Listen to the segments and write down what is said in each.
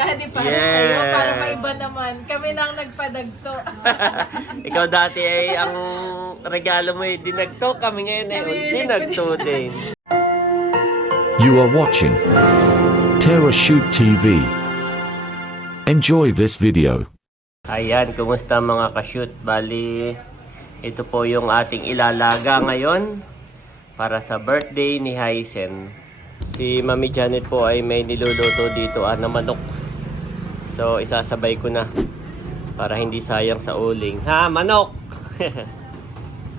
Daddy, para sa'yo, para maiba naman. Kami nang nagpadagto. Ikaw dati ay ang regalo mo ay dinagto. Kami ngayon ay dinagto din. You are watching Terra Shoot TV. Enjoy this video. Ayan, kumusta mga ka-shoot? Bali, ito po yung ating ilalaga ngayon para sa birthday ni Hyacin. Si Mami Janet po ay may niluluto dito na manok. So, isasabay ko na para hindi sayang sa uling. Ha, manok!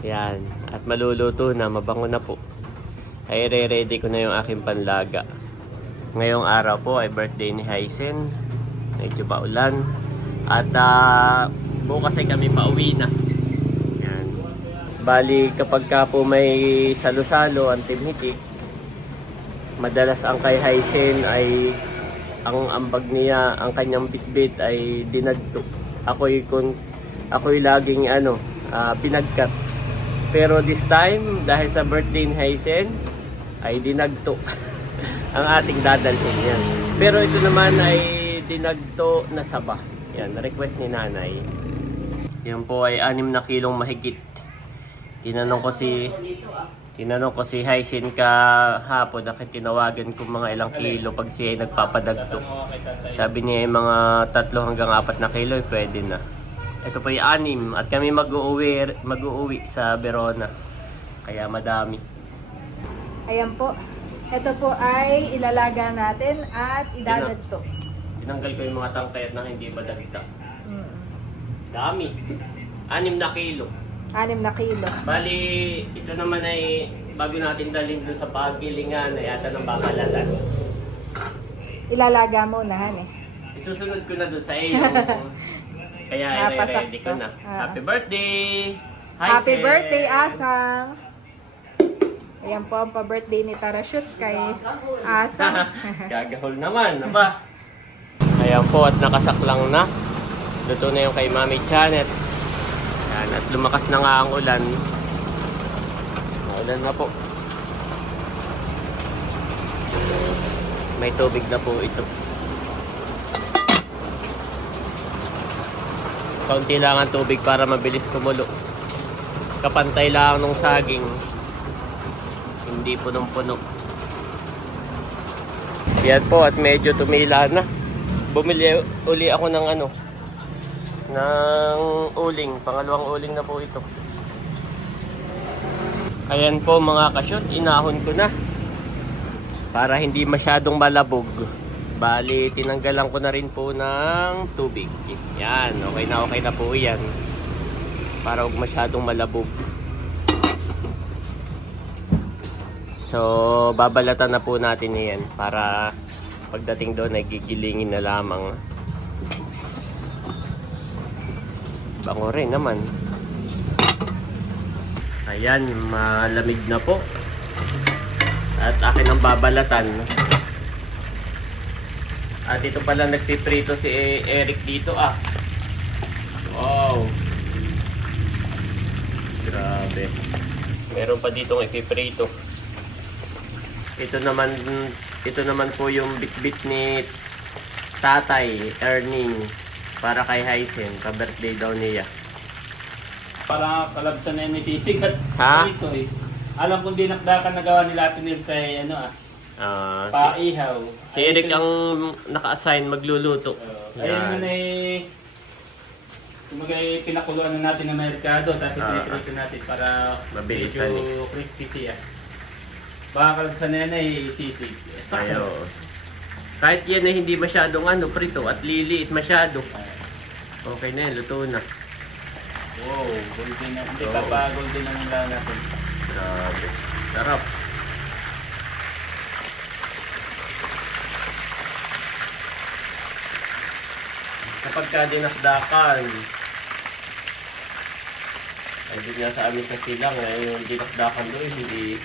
Yan. At maluluto na, mabango na po. Ay, re-ready ko na yung aking panlaga. Ngayong araw po ay birthday ni Hyacin. Medyo maulan. At bukas ay kami pauwi na. Yan. Bali, kapag ka po may salo-salo, ang timhiti, madalas ang kay Hyacin ay ang ambag niya, ang kanyang bitbit ay dinagto. Ako'y laging pinagkat. Pero this time, dahil sa birthday ni Hyacin, ay dinagto ang ating dadalhin yan. Pero ito naman ay dinagto na saba. Yan, request ni nanay. Yan po ay 6 na kilong mahigit. Tinanong ko si Hyacin kahapon, tinawagan ko mga ilang kilo pag siya ay nagpapadagto. Sabi niya ay mga 3 hanggang 4 na kilo, pwede na. Ito po ay 6 at kami mag-uuwi sa Verona. Kaya madami. Ayan po. Ito po ay ilalaga natin at idadagto. Tinanggal ko yung mga tangkayat na hindi madagta. Dami. 6 na kilo. 6 na kilo. Bali, ito naman ay bago natin dalhin doon sa paggilingan ay yata ng babalatan. Ilalaga mo na, Isusunod ko na doon sa iyo. Kaya i-ready ko na. Happy birthday! Happy birthday, Asang! Ayan po ang pa-birthday ni Tarashoot kay Asang. Gagahol naman, aba. Ayan po at nakasaklang na. Luto na yung kay Mami Janet. Yan, at lumakas na nga ang ulan. Ulan na po. May tubig na po ito. Kaunti lang ang tubig para mabilis kumulo. Kapantay lang nung saging. Hindi punong-puno. Yan po at medyo tumila na. Bumili uli ako ng ng uling. Pangalawang uling na po ito. Ayan po mga ka-shoot, inahon ko na. Para hindi masyadong malabog. Bali, tinanggalan ko na rin po ng tubig. Yan, okay na po yan. Para huwag masyadong malabog. So, babalatan na po natin yan para pagdating doon ay gigilingin na lamang. Bango rin naman. Ayan, malamig na po. At akin ang babalatan. At ito pala nagpiprito si Eric dito Wow. Grabe. Meron pa ditong ipiprito. Ito naman po yung bitbit ni Tatay Erning para kay Hyacin, ka-birthday daw niya. Para kalabsan na yun ni Sisigat. Ha? Ito Alam kong dinakdakan na gawa nila Ate Nil sa paihaw. Si Eric ang naka-assign magluluto. Ayun na kumagay pinakuluan na natin ng merkado tapos ipinipirito natin para mabilisan medyo crispy siya. Baka kalabsan na yan ay sisig. Ayo. Kahit yan ay hindi masyadong prito at liliit masyado. Okay na yan, luto na. Wow, golden na. Hindi pa pa golden na lang natin. Grabe. Sarap. Kapag ka dinasdakan, ay din nga sa amin sa silang, yung dinasdakan doon, hindi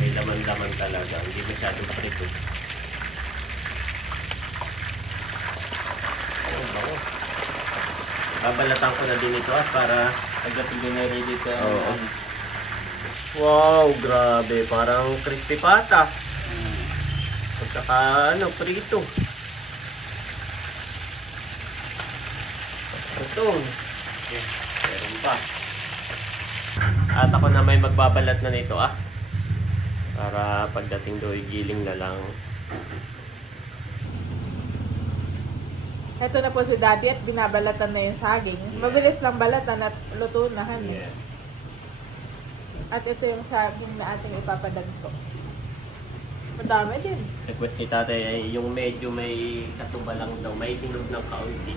may laman-laman talaga. Hindi masyadong prito. Ayun, bango. Babalatan ko na din ito para Pagdating din na ready ka. Oo. Wow, grabe. Parang crispy pata. Saka ano, prito. Ito. Okay, meron pa. At ako na may magbabalat na nito para pagdating doon, giling na lang. Ito na po si Daddy at binabalatan na yung saging. Mabilis lang balatan at luto na. Yeah. At ito yung saging na ating ipapadagto. Madami din. Request ni tatay ay yung medyo may katuba lang daw, may tinog ng kaunti.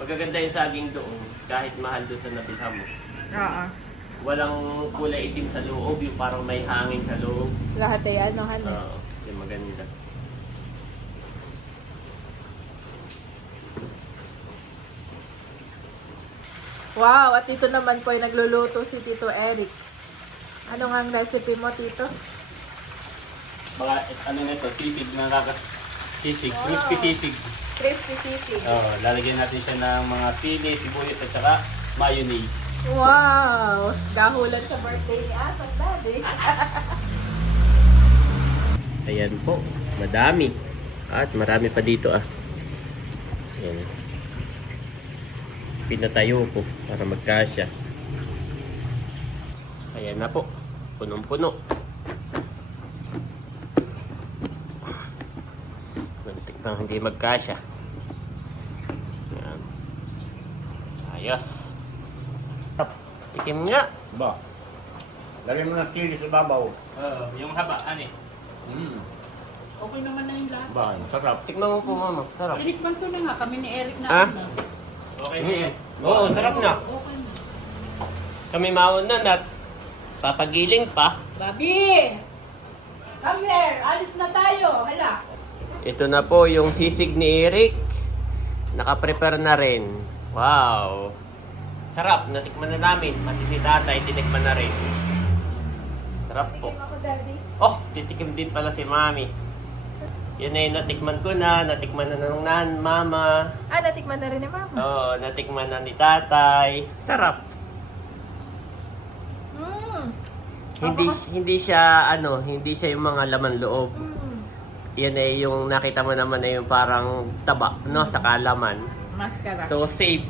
Magaganda yung saging doon, kahit mahal doon sa nabilhan mo. Oo. Walang kulay itim sa loob, yung parang may hangin sa loob. Lahat ay ano, Oo, yung maganda. Wow, at dito naman po ay nagluluto si Tito Eric. Ano nga ang recipe mo, Tito? Mga, ano na ito, sisig na sisig, crispy sisig. Crispy sisig. Lalagyan natin siya ng mga sili, sibuyas at saka mayonnaise. Wow! Dahulan sa birthday ni Asang, Daddy. Ayan po, madami. At marami pa dito Ayan. Pinatayo ko para magkasya. Ayan na po, punong-puno. Muntik pang hindi magkasya. Ayan. Ayos. Tikim nga. Ba? Lagyan mo ng sili sa babaw. Yung haba, ani? Okay naman na yung lasa. Ba, sarap. Tikman mo po, mama. Sarap. Tinikman ko na nga kami ni Eric na Ah? ano. Okay niya. Oo, sarap na. Okay na. Kami mauna at papagiling pa. Gabi! Come here! Alis na tayo! Hala! Ito na po yung sisig ni Eric. Naka-prepare na rin. Wow! Sarap, natikman na namin. Pati si tatay, tinikman na rin. Sarap po. Ako, Daddy. Oh, titikim din pala si mami. Yan ay natikman ko na, natikman na ng mama. Natikman na rin ni Mama. Oo, natikman na ni tatay. Sarap. Hindi siya hindi siya yung mga laman loob. Yan ay yung nakita mo naman ay yung parang taba, no, sa kalaman. Mascara. So safe.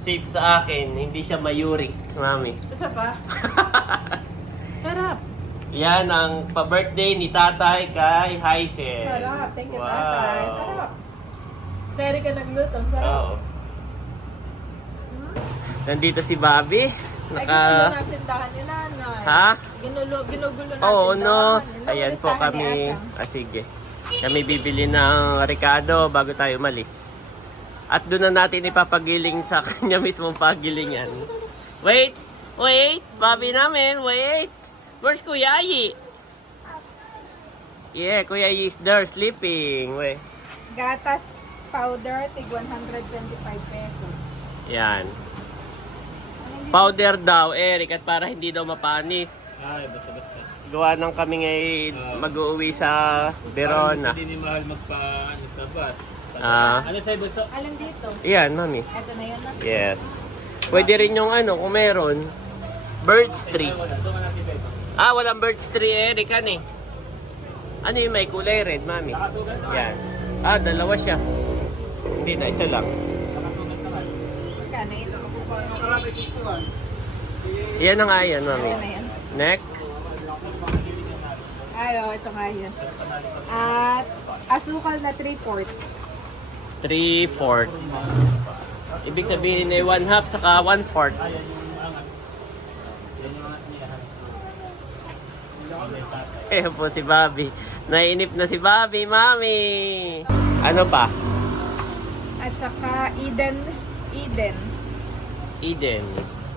Safe sa akin, hindi siya mayuric, mami. Isa pa? Sarap. Yan ang pa-birthday ni tatay kay Hysen. Sarap. Thank you, Wow. Tatay. Sarap. Dari ka nagluto. Sarap. Oo. Nandito si Bobby. Ay, ginulo natin dahan ni Nanay. Ha? Ginulo natin Oo, no. dahan. Ayan po Listahan ni kami. Asang. Sige. Kami bibili ng Ricardo bago tayo umalis. At doon na natin ipapagiling sa kanya mismong pagilingan. Wait! Wait! Bobby namin! Wait! Where's Kuya Yi? Yeah, Kuya Yi is there sleeping. Wait. Gatas powder, tig 125 pesos. Yan. Powder daw, Eric, at para hindi daw mapanis. Ay, basta-basta. Gawa ng kami ngayon mag-uuwi sa Verona. Hindi ni mahal magpa-ano sa bus. Ano sa'yo gusto? Alin dito? Yan, mami. Ito na yun. Yes. Pwede rin yung kung meron. Birds tree. Wala, doon ka natin ba? Walang birds tree, Eric, eh. Ano yung may kulay red, mami? Nakasugat naman. Yan. Dalawa siya. Hindi na, isa lang. Nakasugat naman. Magkano ito? Yan na nga yan, mami. Ito na yan. Next. Ito nga yun. At asukal na 3/4. 3/4. Ibig sabihin ay 1/2 saka 1/4. Po si Bobby. Nainip na si Bobby, mami. Ano pa? At saka Eden. Eden.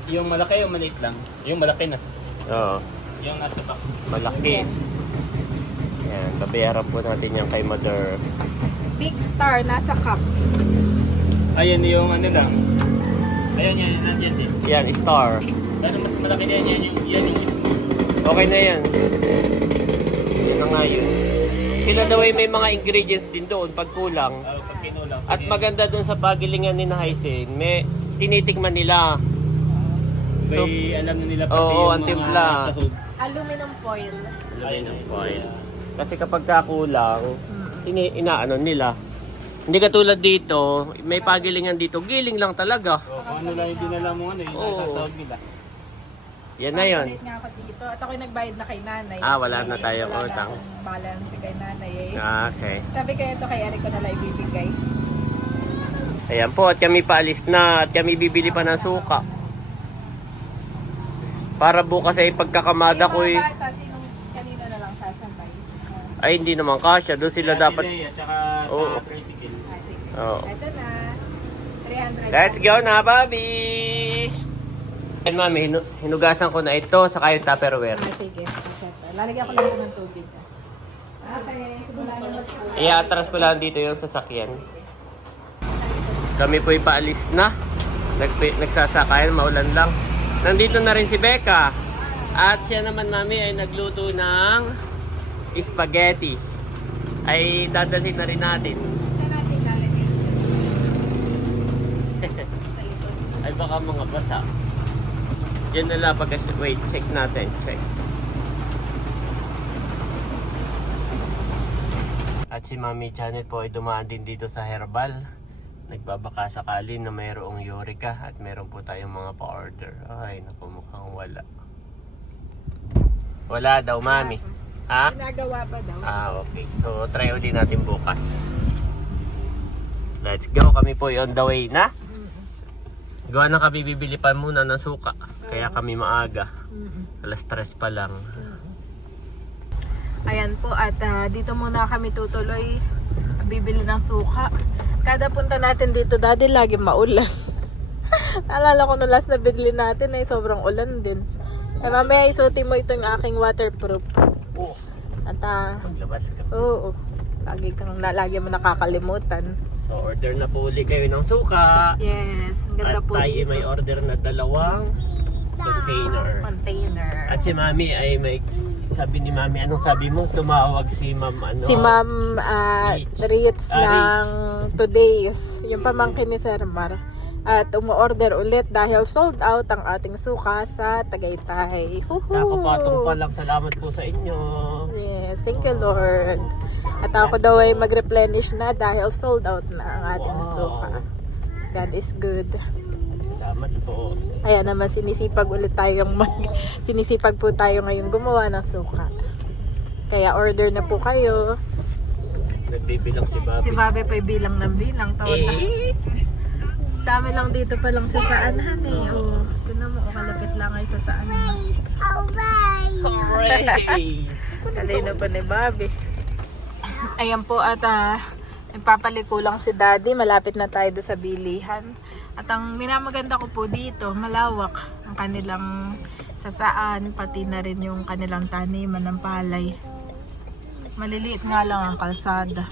Yung malaki yung maliit lang. Yung malaki na. Oo. Yung nasa box. Malaki. Yan, babayaran po natin yan kay Mother. Big Star, nasa cup. Ayan yung ano lang. Ayan yan, nandiyan din. Yan, star. Ano mas malaki na yan yung mismo. Okay na yan. Yan na nga yun. Sila daw ay may mga ingredients din doon pag kulang. Pag kinulang. At maganda doon sa pagilingan ni Hysen, may tinitikman nila. May alam na nila Oo, pati ang yung timpla. mga sahog. Aluminum foil. Aluminum foil. Kasi kapag kakulang, inaano nila. Hindi katulad dito, may pagilingan dito, giling lang talaga. Kung ano lang yung dinala mo, ano, yung Oo. sasawag nila. Yan na yun. Papalit nga ako dito. At ako'y nagbayad na kay nanay. Wala na tayong Wala na utang. akong balance kay nanay eh. Okay. Sabi ko ito kay Eric ko na lang ibibigay. Ayan po, at kami paalis na, at kami bibili pa ng suka. Para bukas ay pagkakamada ko Yung eh. mga bata, sinong kanina na lang sasambay. Ay hindi naman kasya, doon sila dapat. At saka Oo. sa tricycle. Sige. Oo. Ito na. 300. Let's go na, Bobby! Ayan mami, hinugasan ko na ito sa yung Tupperware. Sige. Lalagyan ko lang ito ng tubig. Okay. Simula na mag- Iatras ko lang dito yung sasakyan. Kami po'y paalis na. Nagsasakayan, maulan lang. Nandito na rin si Becca. At siya naman mami ay nagluto ng spaghetti. Ay dadalhin na rin natin. Saan natin lalagyan? Ay baka mga basa. Yan na lang pag wait, check natin. Check. At si Mami Janet po ay dumaan din dito sa Herbal. Nagbabaka sakali na mayroong Eureka at meron po tayong mga pa-order. Ay, naku, mukhang wala. Wala daw, Mami. Ha? Ginagawa pa daw. Okay. So, try ulit natin bukas. Let's go. Kami po on the way na. Gawa na kami bibili pa muna ng suka. Kaya kami maaga. Alas 3 pa lang. Ayan po at dito muna kami tutuloy bibili ng suka. Kada punta natin dito daddy lagi maulan. Naalala ko na last na bigli natin ay sobrang ulan din. Eh mamaya isuti mo itong aking waterproof. Oh, At maglabas ka. oo, lagi mo nakakalimutan. So, order na po ulit kayo ng suka. Yes, ang ganda At po tayo dito. may order na 2 container. Container. At si Mami ay may, sabi ni Mami, anong sabi mo? Tumawag si Ma'am ano? Si Ma'am Ritz Ritz. ng Today's, yung pamangkin ni Sir Mar. At umu-order ulit dahil sold out ang ating suka sa Tagaytay. Kakapatong pa lang, salamat po sa inyo. Yes, thank you Lord. At ako daw ay mag-replenish na dahil sold out na ang ating suka. God is good. Salamat po. Kaya naman sinisipag ulit tayong sinisipag po tayo ngayon gumawa ng suka. Kaya order na po kayo. Nagbibilang si Bobby. Si Bobby pa bilang ng bilang. Tawad na. Dami lang dito pa lang sa saanan eh. Oh, tignan mo, kalapit lang ay sa saanan. Hooray! Kalino pa ni Bobby. Ayan po at nagpapaliko lang si Daddy. Malapit na tayo doon sa bilihan. At ang minamaganda ko po dito, malawak ang kanilang sasaan, pati na rin yung kanilang taniman ng palay. Maliliit nga lang ang kalsada.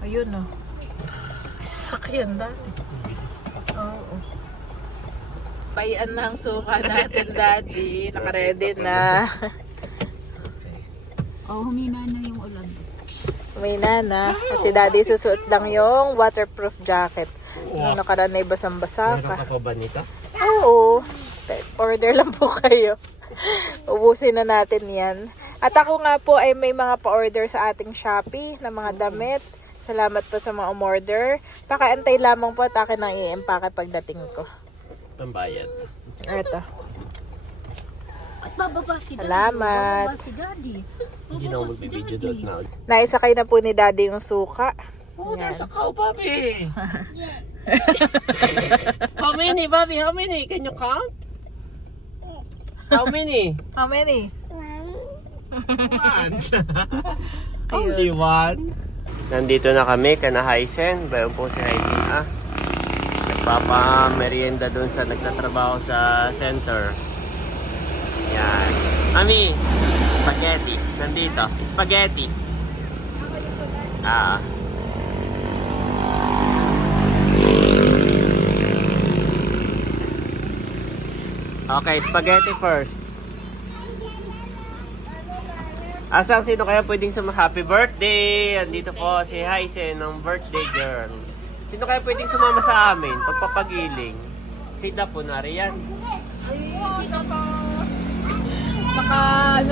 Ayun oh. Sasakyan dati. Oo. Payan na ang suka natin, Daddy. Nakaready na. Humina na yung ulan. Humina na. At si Daddy susuot lang yung waterproof jacket. Nung nakaraan ay basang-basa Meron pa. ka pa ba nito? Oo. Order lang po kayo. Ubusin na natin yan. At ako nga po ay may mga pa-order sa ating Shopee na mga damit. Salamat po sa mga umorder. Pakaantay lamang po at akin ang i-empake pagdating ko. Pambayad. Ito. At bababa si Daddy. Salamat. Bababa si Daddy. Hindi na ako magbibideo doon na. Naisakay na po ni Daddy yung suka. Oh, there's a cow, Bobby! How many, Bobby? How many? Can you count? How many? How many? One. Only one. Nandito na kami, kana Hysen. Bayon po si Hysen, nagpapamerienda doon sa nagtatrabaho sa center. Yan. Mami, spaghetti. Nandito. Spaghetti. Okay, spaghetti first. Asang sino kaya pwedeng happy birthday? Andito po si Hysen ng birthday girl. Sino kaya pwedeng sumama sa amin? Pagpapagiling. Si Dapo na riyan.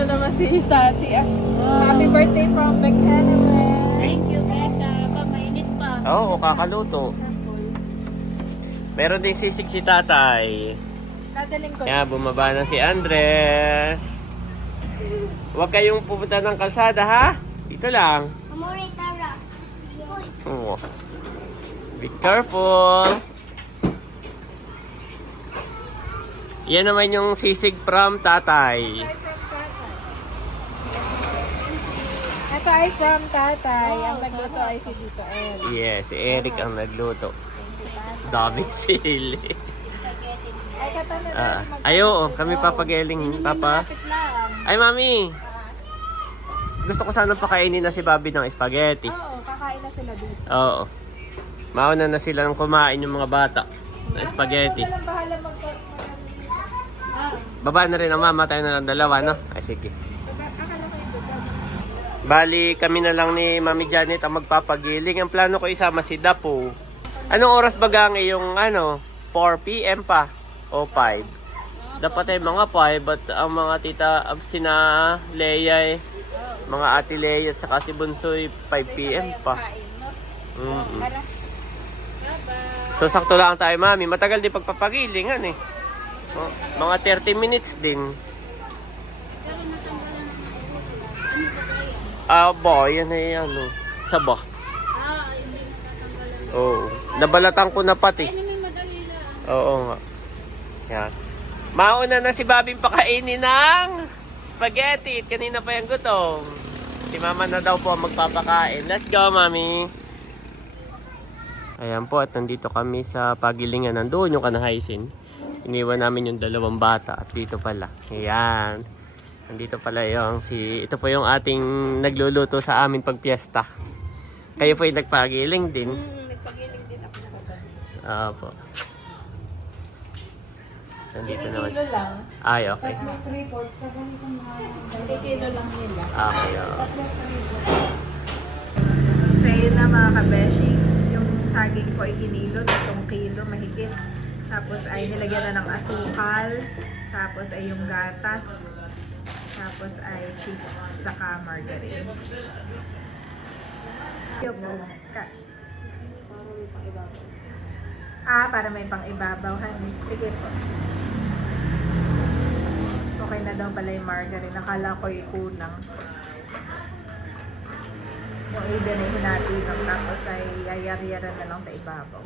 na naman si Tati. Happy birthday from Beckenham. Thank you, Beta. Mainit pa. Oo, kakaluto. Meron din sisig si tatay. Dadaling ko. Kaya bumaba na si Andres. Huwag kayong pupunta ng kalsada, ha? Dito lang. Amore, Tara. Oo. Be careful. Yan naman yung sisig from tatay. Ito ay from Tatay. Ang nagluto ay si Tito El. Yes, si Eric ang nagluto. Daming sili. Ay, kata na Ayo, kami papageling, papa. Ay, mami. Gusto ko sana pakainin na si Bobby ng spaghetti. Oo, kakain na sila dito. Oo. Mauna na sila ng kumain yung mga bata ng spaghetti. Walang bahala Baba na rin ang mama, tayo na lang dalawa, no? Ay, sige. Bali, kami na lang ni Mami Janet ang magpapagiling. Ang plano ko isama si Dapo. Anong oras ba gang yung 4 p.m. pa? O 5? Dapat ay mga 5 at ang mga tita, sina Leia, mga ate Leia at saka si Bunsoy 5 p.m. pa. So, sakto lang tayo, Mami. Matagal din pagpapagilingan eh. Oh, mga 30 minutes din. Yan ay saba. Oo. Nabalatan ko na pati. Oo nga. Yan. Mauna na si Bobby pakainin ng spaghetti. Kanina pa yung gutom. Si Mama na daw po ang magpapakain. Let's go, Mami. Ayan po, at nandito kami sa pagilingan. Nandoon yung kanahaisin. Iniwan namin yung dalawang bata at dito pala. Ayan. Nandito pala ito po yung ating nagluluto sa amin pag piyesta. Kayo po yung nagpagiling din. Nagpagiling din ako sa gabi. Opo. Nandito naman. Kilo lang. Ay, okay. 3 kilo lang nila. Okay, oo. So yun na mga kabeshi, yung saging ko ay hinilo, 3 kilo mahigit. Tapos ay nilagyan na ng asukal, tapos ay yung gatas, tapos ay cheese, saka margarine. Yung para may pang ibabaw, honey. Sige po. Okay na daw pala yung margarine. Nakala ko yung kunang. Yung iba na hinati lang, tapos ay yayar-yaran na lang sa ibabaw.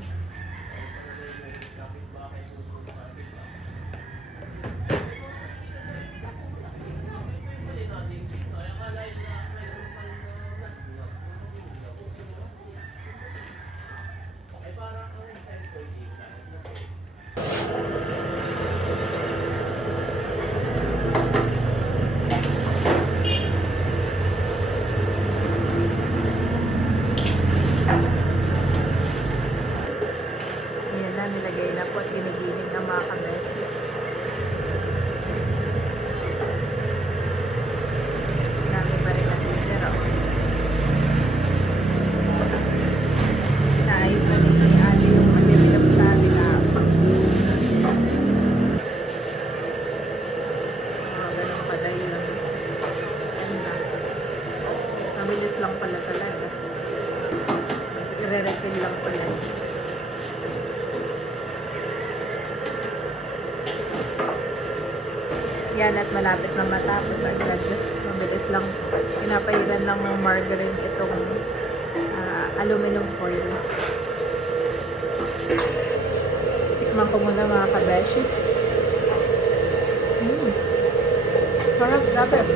Nilagay na po at ginigiling ng mga kabeshi. Dami pa rin natitira. Naayos na nila yung ali yung material sa nila. Ganun kadali lang. Mabilis lang pala talaga. I-refill lang pala. Yan at malapit na matapos agad. Mabilis lang. Pinapahiran lang ng margarine itong aluminum foil. Tikman ko muna mga kabeshi. Sarap, dapat.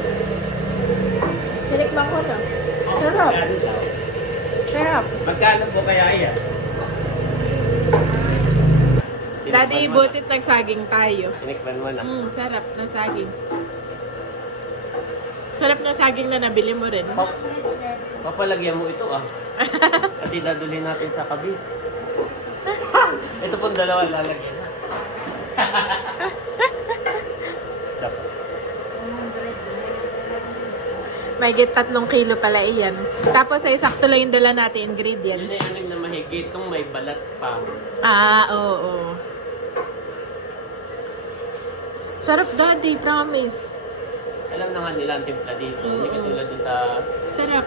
Tinikman ko na. Sarap. Sarap. Magkano po kaya yan? Daddy, butit nagsaging tayo. Tinikman mo na. Sarap ng saging. Sarap ng saging na nabili mo rin. Papalagyan mo ito At idadulhin natin sa kabit. Ito pong dalawa lalagyan na. Dapat. May 3 kilo pala iyan. Tapos ay sakto lang yung dala natin ingredients. Yun ay anim na mahigit. Itong may balat pa. Oo. Sarap, Daddy, promise. Alam na nga nila ang timpla dito. Hindi katulad doon sa... Sarap.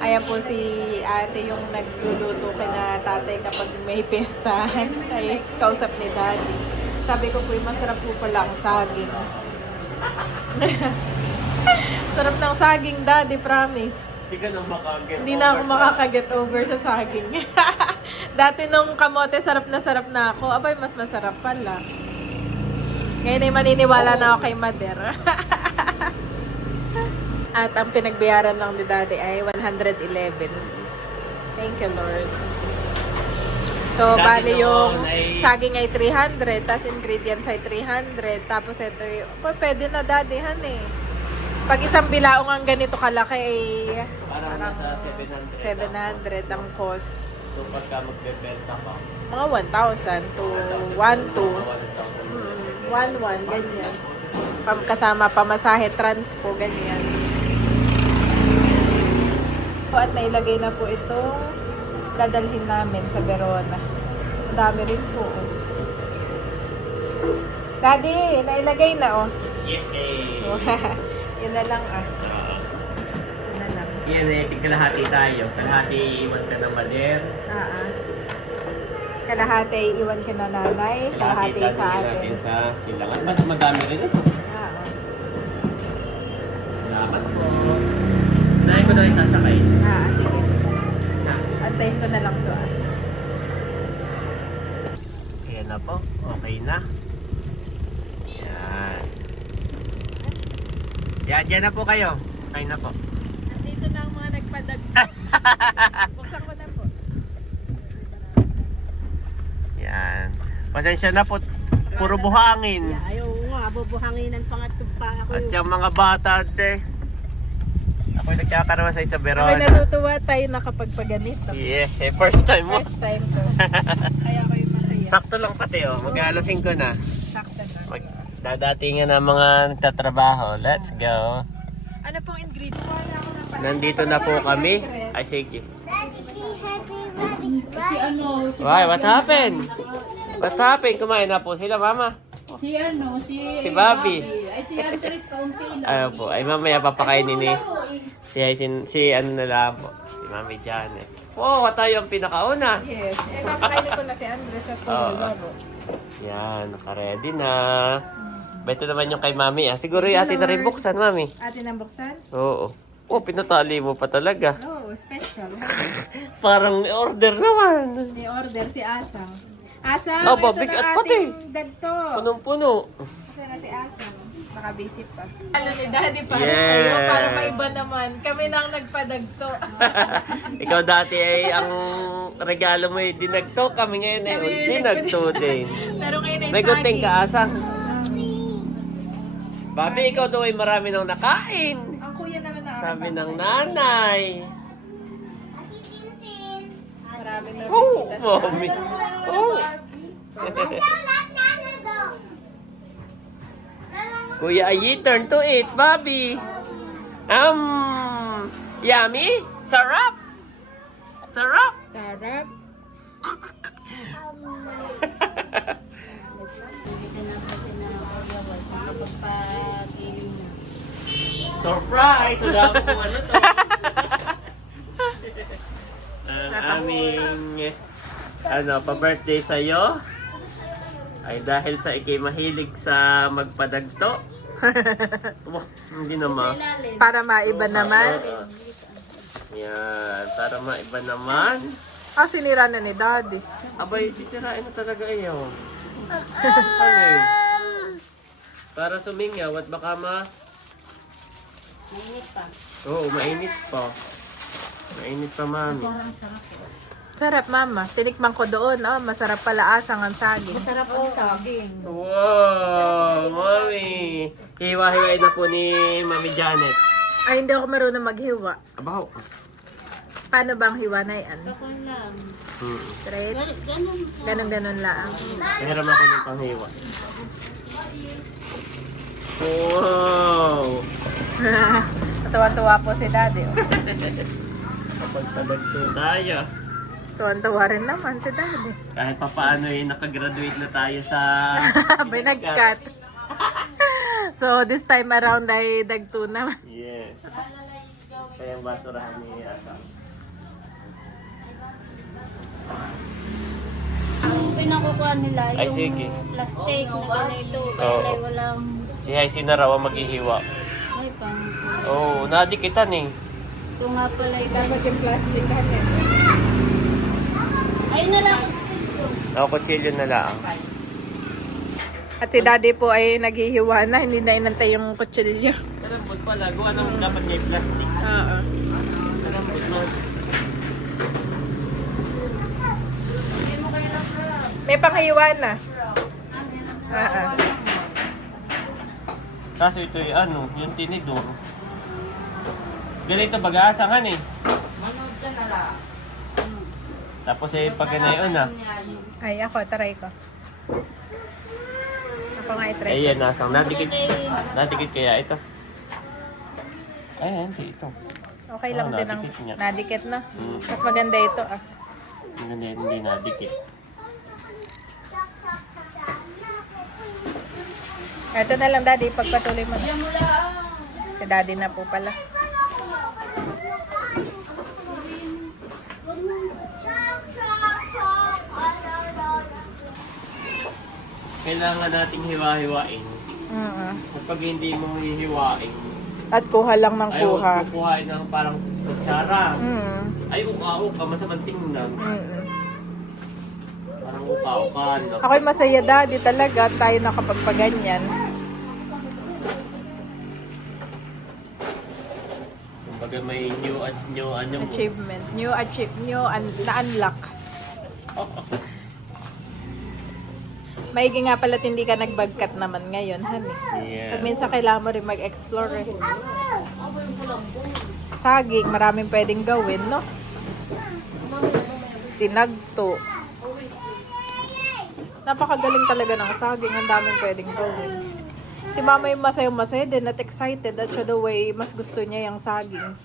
Ayan po si ate yung nagluluto kina tatay kapag may pestahan. Ay, kausap ni daddy. Sabi ko po, masarap po pala ang saging. Sarap ng saging, daddy, promise. Hindi ka na makaget. Hindi na ako makakaget over sa saging. Dati nung kamote, sarap na ako. Abay, mas masarap pala. Ngayon ay maniniwala na ako kay Mader. At ang pinagbayaran lang ni Daddy ay 111. Thank you, Lord. So, Dati bali yung noon ay- saging ay 300, tapos ingredients ay 300, tapos ito yung, pwede na Daddy, han eh. Pag isang bilaong ang ganito kalaki ay Parang nasa 700. 700 ang cost. So, pagka magbebenta ka, Mga 1,000 to 1,200. 1,100, ganyan. Kasama pamasahe, transpo, ganyan. At nailagay na po itong dadalhin namin sa Verona. Ang dami rin po. Daddy, nailagay na oh. yes eh. Yun na lang ah. Yun na lang. Yan eh, kalahati tayo. Kalahati iwan ka ng Mader. Kalahati iwan ka na nanay, kalahati sa natin atin. sa silangan. Madami rin ito. Salamat po. Unahin ko na rin sasakay. Sige. Antayin ko na lang to ah. Ayan na po. Okay na. Yan. Yan na po kayo. Okay na po. Nandito na ang mga nagpadag. Buksan ko na po. Yan. Pasensya na po. Puro buhangin. Ayaw nga, bubuhanginan pa nga pa ako. At yung mga bata ate. Ako'y nagkakaroon sa Ako'y Verona. natutuwa tayo nakapagpaganito. Yes, first time mo. First time ko. Kaya ako'y masaya. Sakto lang pati oh. Mag-alasing ko na. Sakto na. Dadatingan ng mga nagtatrabaho. Let's go. Ano pong ingredient? Wala ako na pala. Nandito na po kami. Ay, sige. Si ano, Why? What happened? What happened? Kumain na po sila, mama. si Bobby. Ay, si Andres kaunti lang. Ayaw po. Ay, mamaya papakainin ni si ano na lang po. Si Mami Janet. Oh, tayo ang pinakauna. Yes. Papakainin ko na si Andres at laro. Yan, naka-ready na. Beto naman yung kay Mami. Siguro yung atin na rin buksan, Mami. Atin ang buksan? Oo. Oh, pinatali mo pa talaga. Oh, special. Parang order naman. May order si Asang. Asang, Aba, ito bigat na pati. ating dagto. Punong-puno. Kasi na si Asang. Naka-busy pa. Ano ni Daddy para Yes. sa'yo, para maiba naman. Kami nang nagpadagto. Ikaw dati ay ang regalo mo ay dinagto. Kami ngayon ay dinagto din. Pero ngayon ay May gunting saging. ka, Asang. Babi, ikaw daw ay marami nang nakain. Ang kuya naman na Sabi ng nanay. marami na Oh, bisita. Mami. Oh. Kuya Ayi, turn to it, Bobby. Yummy? Sarap? Sarap? Sarap. Surprise! Wala ko kung ano to. Ang aming pa-birthday sa'yo ay dahil sa ikay mahilig sa magpadagto. Oh, hindi naman. Para maiba naman. Yan, para maiba naman. Sinira na ni Daddy. Abay, sisirain na talaga iyo. Ano eh? Para sumingaw at baka Mainit pa. Oo, mainit pa. Mainit pa, Mami. Sarap, Mama. Tinikman ko doon. Masarap pala asang ang saging. Masarap ang saging. Wow, Mami. Hiwa-hiwain na po ni Mami Janet. Ay, hindi ako marunong maghiwa. Abaw. Paano bang hiwa na yan? Ako lang. Straight? Ganun. Ganon-ganon lang. Nahiram ako ng panghiwa. Wow! Tuwan-tuwa po si Daddy. Kapag talagto tayo. Tuwan-tuwa rin naman si Daddy. Kahit pa paano nakagraduate na tayo sa Binagkat. So, this time around ay dagtuna. Yes. Kaya yung basurahan ni Asang. Ang pinakukuha nila Ay, yung sige. plastic na ganito. Oo. Kaya walang... Si Hyacin na raw ang maghihiwa. Ay, pang... Oo, nadikitan eh. Ito nga pala ito. Dapat yung plastic eh. Ayun na lang. Ako, kutsilyo na lang. At si daddy po ay naghihiwa na, hindi na inantay yung kutsilyo. Malambot pala. Gawa ng dapat niya yung plastic. Oo. Malambot no. May panghiwa na. Oo. Kaso ito yung yung tinidor. Ganito pag-aasangan eh. Tapos eh, pag ganayon na. Ay, ako, try ko. Ako nga i-try. Ayan, nasang nadikit. Nadikit kaya ito. Ay, hindi ito. Okay lang Oo, din ang nadikit niya. nadikit na. Mm. Mas maganda ito ah. Hindi nadikit. Ito na lang daddy, pagpatuloy mo na. Si daddy na po pala. Kailangan nating hiwa-hiwain. At pag hindi mo hihiwain, At kuha lang ng ayaw kuha. kukuhain ng parang kutsara. Mm. Ay, uka-uka, masamang tingnan. Mm. Parang uka-uka. No? Ako'y masaya daddy talaga at tayo nakapagpaganyan. Kumbaga may new Achievement. Na-unlock. Maigi nga pala't hindi ka nagbagkat naman ngayon, honey. Yeah. Pag minsan kailangan mo rin mag-explore eh. Saging, maraming pwedeng gawin, no? Tinagto. Napakagaling talaga ng saging. Ang daming pwedeng gawin. Si mama yung masaya din at excited at siya the way mas gusto niya yung saging.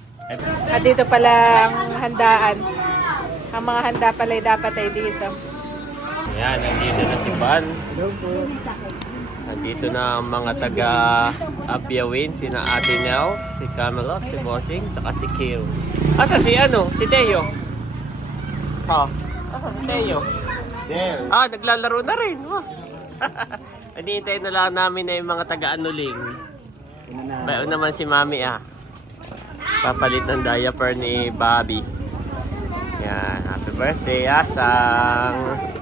At dito pala ang handaan. Ang mga handa pala ay dapat ay dito. Ayan, nandito na si Van. Nandito na ang mga taga Abiawin, sina Ate Nels, si Camelot, si Bossing, saka si Kiel. Asa si Si Teo? Ha? Asa si Teo? There. Ah, naglalaro na rin. Hinihintay na lang namin na yung mga taga-anuling. Bayon naman si Mami papalit ng diaper ni Bobby. Yan, happy birthday, Asang!